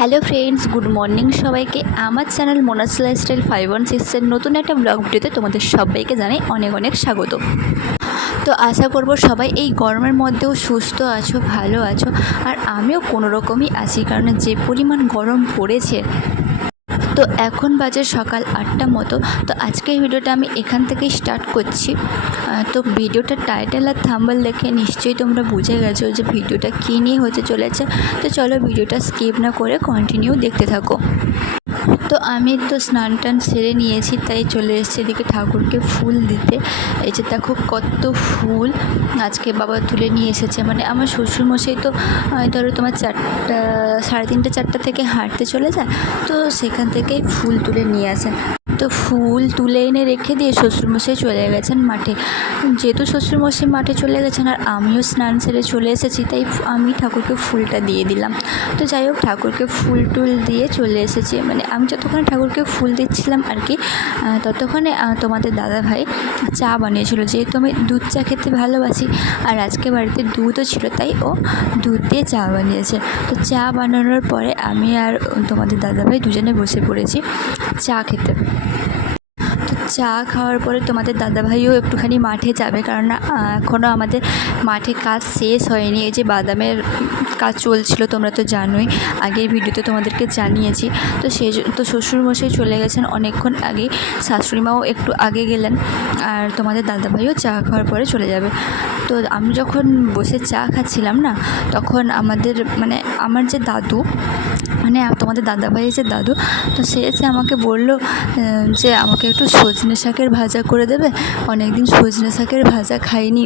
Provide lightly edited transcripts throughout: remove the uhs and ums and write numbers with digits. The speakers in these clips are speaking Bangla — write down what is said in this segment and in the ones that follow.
হ্যালো ফ্রেন্ডস, গুড মর্নিং সবাইকে। আমার চ্যানেল মোনাস লাইফস্টাইল 516-এর নতুন একটা ব্লগ ভিডিওতে তোমাদের সবাইকে জানাই অনেক অনেক স্বাগত। তো আশা করব সবাই এই গরমের মধ্যেও সুস্থ আছো, ভালো আছো, আর আমিও কোনো রকমই আছি, কারণ যে পরিমাণ গরম পড়েছে। তো এখন বাজে সকাল 8টা মতো। তো আজকে এই ভিডিওটা আমি এখান থেকেই স্টার্ট করছি। তো ভিডিওটার টাইটেল আর থাম্বনেল দেখে নিশ্চয়ই তোমরা বুঝে গেছো যে ভিডিওটা কী নিয়ে হতে চলেছে। তো চলো ভিডিওটা স্কিপ না করে কন্টিনিউ দেখতে থাকো। তো আমি তো স্নান টান সেরে নিয়েছি, তাই চলে এসেছি এদিকে ঠাকুরকে ফুল দিতে। এই যে দেখো কত ফুল আজকে বাবা তুলে নিয়ে এসেছে। মানে আমার শ্বশুরমশাই তো ধরো তোমার 3:30 4টা থেকে হাঁটতে চলে যায়, তো সেখান থেকেই ফুল তুলে নিয়ে আসেন। তো ফুল তুলে এনে রেখে দিয়ে শ্বশুরমশাই চলে গেছেন মাঠে। যেহেতু শ্বশুরমশাই মাঠে চলে গেছেন আর আমিও স্নান সেরে চলে এসেছি, তাই আমি ঠাকুরকে ফুলটা দিয়ে দিলাম। তো যাই হোক, ঠাকুরকে ফুল টুল দিয়ে চলে এসেছি। মানে আমি যতক্ষণে ঠাকুরকে ফুল দিচ্ছিলাম আর কি, ততক্ষণে তোমাদের দাদা ভাই চা বানিয়েছিল। যেহেতু আমি দুধ চা খেতে ভালোবাসি আর আজকে বাড়িতে দুধও ছিল, তাই ও দুধ দিয়ে চা বানিয়েছে। তো চা বানানোর পরে আমি আর তোমাদের দাদা ভাই দুজনে বসে পড়েছি চা খেতে। চা খাওয়ার পরে তোমাদের দাদাভাইও একটুখানি মাঠে যাবে, কারণ এখনও আমাদের মাঠে কাজ শেষ হয়নি। এই যে বাদামের কাজ চলছিল, তোমরা তো জানোই, আগের ভিডিওতে তোমাদেরকে জানিয়েছি। তো শ্বশুরমশাই চলে গেছেন অনেকক্ষণ আগে, শাশুড়িমাও একটু আগে গেলেন, আর তোমাদের দাদাভাইও চা খাওয়ার পরে চলে যাবে। তো আমি যখন বসে চা খাচ্ছিলাম না, তখন আমার যে দাদু, মানে তোমাদের দাদাভাইয়ের যে দাদু, তো সে এসে আমাকে বলল যে আমাকে একটু সজনে শাকের ভাজা করে দেবে। অনেক দিন সজনে শাকের ভাজা খাইনি,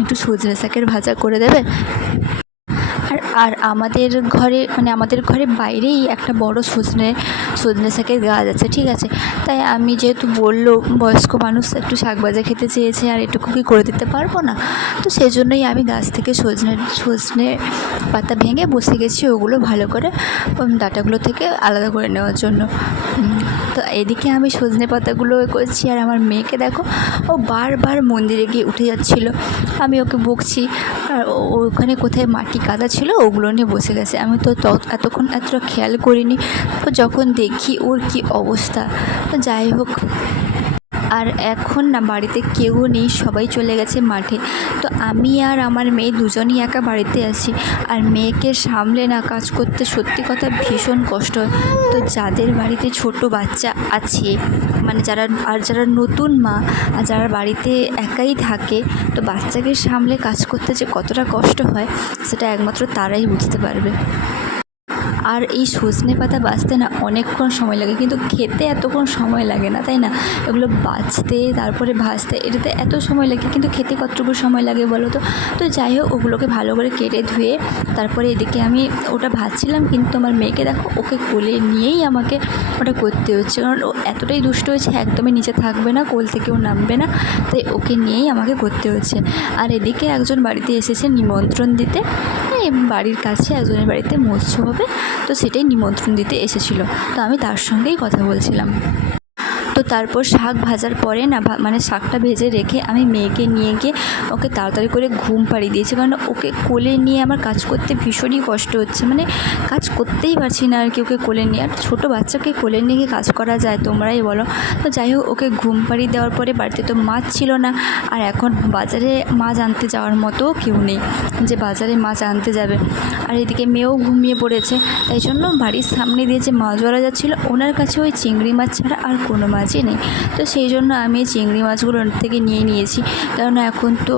একটু সজনে শাকের ভাজা করে দেবে। আর আমাদের ঘরে বাইরেই একটা বড় সজনে শাকের গাছ আছে, ঠিক আছে। তাই আমি যেহেতু বললো বয়স্ক মানুষ একটু শাক ভাজা খেতে চেয়েছে, আর এটুকু কি করে দিতে পারবো না। তো সেই জন্যই আমি গাছ থেকে সজনে পাতা ভেঙে বসে গেছি ওগুলো ভালো করে ডাঁটাগুলো থেকে আলাদা করে নেওয়ার জন্য। তো এদিকে আমি সজনে পাতাগুলো করছি, আর আমার মেয়েকে দেখো, ও বারবার মন্দিরে গিয়ে উঠে যাচ্ছিলো। আমি ওকে বকছি, আর ওখানে কোথায় মাটি কাদা ছিল ওগুলো নিয়ে বসে গেছে। আমি তো এতক্ষণ এতটা খেয়াল করিনি। তো যখন দেখি ওর কি অবস্থা। তো যাই হোক, আর এখন না বাড়িতে কেউ নেই, সবাই চলে গেছে মাঠে। তো আমি আর আমার মেয়ে দুজনই একা বাড়িতে আছি, আর মেয়েকে সামলে না কাজ করতে সত্যি কথা ভীষণ কষ্ট হয়। তো যাদের বাড়িতে ছোট বাচ্চা আছে, মানে যারা নতুন মা, আর যারা বাড়িতে একাই থাকে, তো বাচ্চাকে সামলে কাজ করতে যে কতটা কষ্ট হয় সেটা একমাত্র তারাই বুঝতে পারবে। আর এই সজনে পাতা বাছতে না অনেকক্ষণ সময় লাগে, কিন্তু খেতে এতক্ষণ সময় লাগে না, তাই না? এগুলো বাছতে তারপরে ভাজতে এটাতে এত সময় লাগে, কিন্তু খেতে কতটুকু সময় লাগে বলো তো। তো যাই হোক, ওগুলোকে ভালো করে কেটে ধুয়ে তারপরে এদিকে আমি ওটা ভাজছিলাম, কিন্তু আমার মেয়েকে দেখো, ওকে কোলে নিয়েই আমাকে ওটা করতে হচ্ছে, কারণ ও এতটাই দুষ্ট হয়েছে, একদমই নিচে থাকবে না, কোল থেকেও নামবে না, তাই ওকে নিয়েই আমাকে করতে হচ্ছে। আর এদিকে একজন বাড়িতে এসেছে নিমন্ত্রণ দিতে, বাড়ির কাছে একজনের বাড়িতে মৎস্য হবে, তো সেটাই নিমন্ত্রণ দিতে এসেছিলো। তো আমি তার সঙ্গেই কথা বলছিলাম। তো তারপর শাক ভাজার পরে না, মানে শাকটা ভেজে রেখে আমি মেয়েকে নিয়ে গিয়ে ওকে তাড়াতাড়ি করে ঘুম পাড়িয়ে দিয়েছি, কারণ ওকে কোলে নিয়ে আমার কাজ করতে ভীষণই কষ্ট হচ্ছে। মানে কাজ করতেই পারছি না আর কি ওকে কোলে নিয়ে। আর ছোটো বাচ্চাকে কোলে নিয়ে গিয়ে কাজ করা যায়, তোমরাই বলো। তো যাই হোক, ওকে ঘুম পাড়িয়ে দেওয়ার পরে বাড়িতে তো মাছ ছিল না, আর এখন বাজারে মাছ আনতে যাওয়ার মতো কেউ নেই যে বাজারে মাছ আনতে যাবে। আর এদিকে মেয়েও ঘুমিয়ে পড়েছে, তাই জন্য বাড়ির সামনে দিয়ে যে মাছওয়ালা যাচ্ছিলো, ওনার কাছে ওই চিংড়ি মাছ ছাড়া আর কোনো মাছই নেই। তো সেই জন্য আমি চিংড়ি মাছগুলো থেকে নিয়েছি, কারণ এখন তো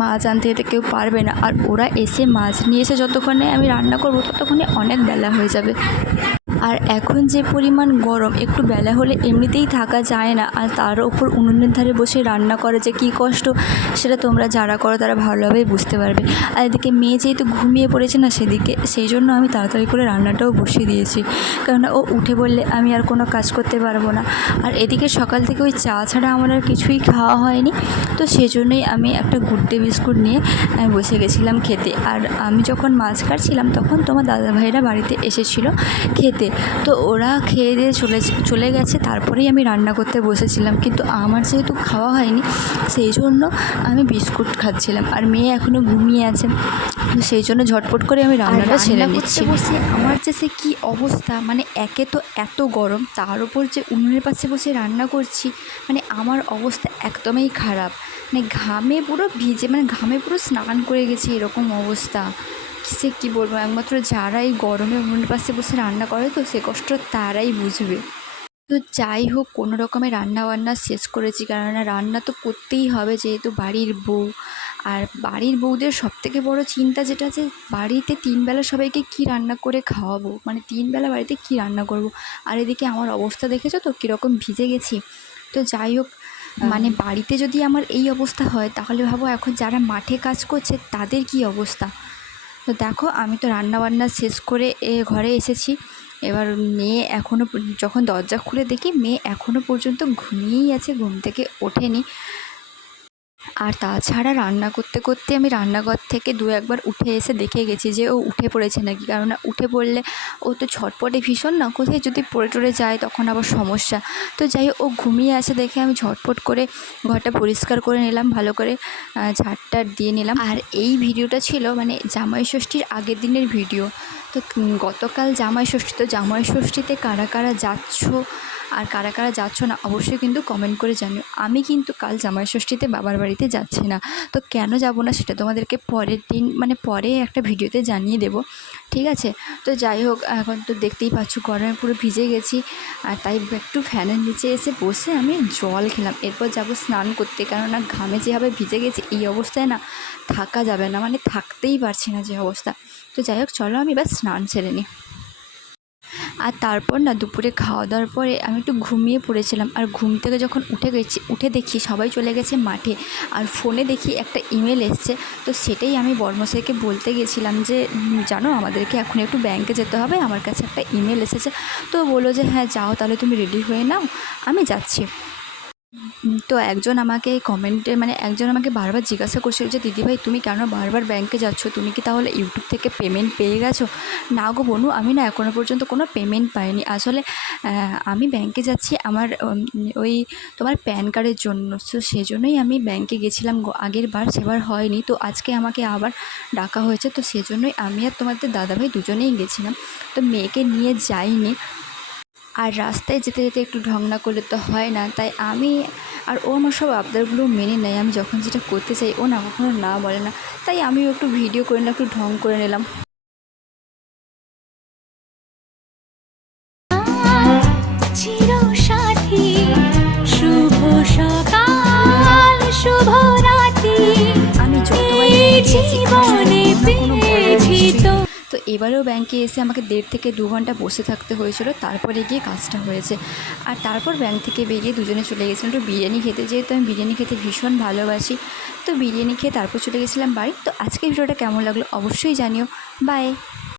মাছ আনতে যেতে কেউ পারবে না, আর ওরা এসে মাছ নিয়ে এসে যতক্ষণে আমি রান্না করবো ততক্ষণে অনেক বেলা হয়ে যাবে। আর এখন যে পরিমাণ গরম, একটু বেলা হলে এমনিতেই থাকা যায় না, আর তার ওপর উনুনের ধারে বসে রান্না করে যে কী কষ্ট, সেটা তোমরা যারা করো তারা ভালোভাবেই বুঝতে পারবে। আর এদিকে মেয়ে যেহেতু ঘুমিয়ে পড়েছে না সেই জন্য আমি তাড়াতাড়ি করে রান্নাটাও বসিয়ে দিয়েছি, কেননা ও উঠে বললে আমি আর কোনো কাজ করতে পারবো না। আর এদিকে সকাল থেকে ওই চা ছাড়া আমার আর কিছুই খাওয়া হয়নি, তো সেজন্যই আমি একটা গুড্ডে বিস্কুট নিয়ে আমি বসে গেছিলাম খেতে। আর আমি যখন মাছ কাটছিলাম তখন তোমার দাদাভাইরা বাড়িতে এসেছিলো খেতে, তো ওরা খেয়ে দিয়ে চলে গেছে, তারপরেই আমি রান্না করতে বসেছিলাম। কিন্তু আমার যেহেতু খাওয়া হয়নি, সেই জন্য আমি বিস্কুট খাচ্ছিলাম, আর মেয়ে এখনও ঘুমিয়ে আছে। সেই জন্য ঝটপট করে আমি রান্নাটা সেরে নিচ্ছি। বসে আমার যে সে কী অবস্থা, মানে একে তো এত গরম, তার উপর যে উনুনের পাশে বসে রান্না করছি, মানে আমার অবস্থা একদমই খারাপ। মানে ঘামে পুরো ভিজে, মানে ঘামে পুরো স্নান করে গেছি, এরকম অবস্থা। সে কী বলবো, একমাত্র যারা এই গরমে উনুনের পাশে বসে রান্না করে তো সে কষ্ট তারাই বুঝবে। তো যাই হোক, কোনো রকমে রান্না শেষ করেছি, কেননা রান্না তো করতেই হবে যেহেতু বাড়ির বউ। আর বাড়ির বউদের সবথেকে বড় চিন্তা যেটা, যে বাড়িতে 3 বেলা সবাইকে কী রান্না করে খাওয়াবো, মানে 3 বেলা বাড়িতে কী রান্না করব। আর এদিকে আমার অবস্থা দেখেছো তো কীরকম ভিজে গেছি। তো যাই হোক, মানে বাড়িতে যদি আমার এই অবস্থা হয় তাহলে ভাবো এখন যারা মাঠে কাজ করছে তাদের কী অবস্থা। তো দেখো, আমি তো রান্নাবান্না শেষ করে ঘরে এসেছি। এবার মেয়ে এখনও, যখন দরজা খুলে দেখি মেয়ে এখনও পর্যন্ত ঘুমিয়েই আছে, ঘুম থেকে ওঠেনি। আর তাছাড়া রান্না করতে করতে আমি রান্নাঘর থেকে 2-1বার উঠে এসে দেখে গেছি যে ও উঠে পড়েছে নাকি, কারণ উঠে পড়লে ও তো ছটপটে ভীষণ না, কোথায় যদি পড়ে টরে যায় তখন আবার সমস্যা। তো যাই হোক, ও ঘুমিয়ে আসে দেখে আমি ঝটপট করে ঘরটা পরিষ্কার করে নিলাম, ভালো করে ঝাড়টার দিয়ে নিলাম। আর এই ভিডিওটা ছিল মানে জামাই ষষ্ঠীর আগের দিনের ভিডিও। তো গতকাল জামাই ষষ্ঠী, তো জামাই ষষ্ঠীতে কারা কারা যাচ্ছ আর কারা কারা যাচ্ছ না অবশ্যই কিন্তু কমেন্ট করে জানিও। আমি কিন্তু কাল জামাই ষষ্ঠীতে বাবার বাড়িতে যাচ্ছি না। তো কেন যাব না সেটা তোমাদেরকে পরের দিন, মানে পরে একটা ভিডিওতে জানিয়ে দেব, ঠিক আছে। তো যাই হোক, এখন তো দেখতেই পাচ্ছ গরমে পুরো ভিজে গেছি, আর তাই একটু ফ্যানের নিচে এসে বসে আমি জল খেলাম। এরপর যাব স্নান করতে, কেননা ঘামে যেভাবে ভিজে গেছি এই অবস্থায় না থাকা যাবে না, মানে থাকতেই পারছি না যে অবস্থা। তো যাই হোক, চলো আমি এবার স্নান সেরে নিই। আর তারপর না দুপুরে খাওয়া দাওয়ার পরে আমি একটু ঘুমিয়ে পড়েছিলাম। আর ঘুম থেকে যখন উঠে দেখি সবাই চলে গেছে মাঠে, আর ফোনে দেখি একটা ইমেল এসছে। তো সেটাই আমি বড়মশাইকে বলতে গেছিলাম যে জানো আমাদেরকে এখন একটু ব্যাংকে যেতে হবে, আমার কাছে একটা ইমেল এসেছে। তো বললো যে হ্যাঁ যাও তাহলে, তুমি রেডি হয়ে নাও, আমি যাচ্ছি। তো একজন আমাকে কমেন্টে, মানে একজন আমাকে বারবার জিজ্ঞাসা করছিল যে দিদিভাই তুমি কেন বারবার ব্যাংকে যাচ্ছ, তুমি কি তাহলে ইউটিউব থেকে পেমেন্ট পেয়ে গেছো? না গো বনু, আমি না এখনও পর্যন্ত কোনো পেমেন্ট পাইনি। আসলে আমি ব্যাংকে যাচ্ছি আমার ওই তোমার প্যান কার্ডের জন্য। তো সেই জন্যই আমি ব্যাংকে গেছিলাম আগের বার, সেবার হয়নি। তো আজকে আমাকে আবার ডাকা হয়েছে, তো সেজন্যই আমি আর তোমাদের দাদাভাই দুজনেই গেছিলাম। তো মেয়েকে নিয়ে যাইনি। আর রাস্তায় যেতে যেতে একটু ঢং না করলে তো হয় না, তাই আমি আর ও আমার সব আবদারগুলো মেনে নেয়। আমি যখন যেটা করতে চাই ও না কখনো না বলে না, তাই আমিও একটু ভিডিও করে নিলাম, একটু ঢং করে নিলাম। চিরসাথী শুভ সকাল শুভ রাত্রি, আমি যতবারই জীবনে পেয়েছি তো এবারেও ব্যাংকে এসে আমাকে 1.5 থেকে 2 ঘন্টা বসে থাকতে হয়েছিল, তারপরে গিয়ে কাজটা হয়েছে। আর তারপর ব্যাংক থেকে বেরিয়ে দুজনে চলে গেছিলাম একটু বিরিয়ানি খেতে, যেহেতু আমি বিরিয়ানি খেতে ভীষণ ভালোবাসি। তো বিরিয়ানি খেয়ে তারপর চলে গেছিলাম বাড়ি। তো আজকে ভিডিওটা কেমন লাগলো অবশ্যই জানিও। বাই।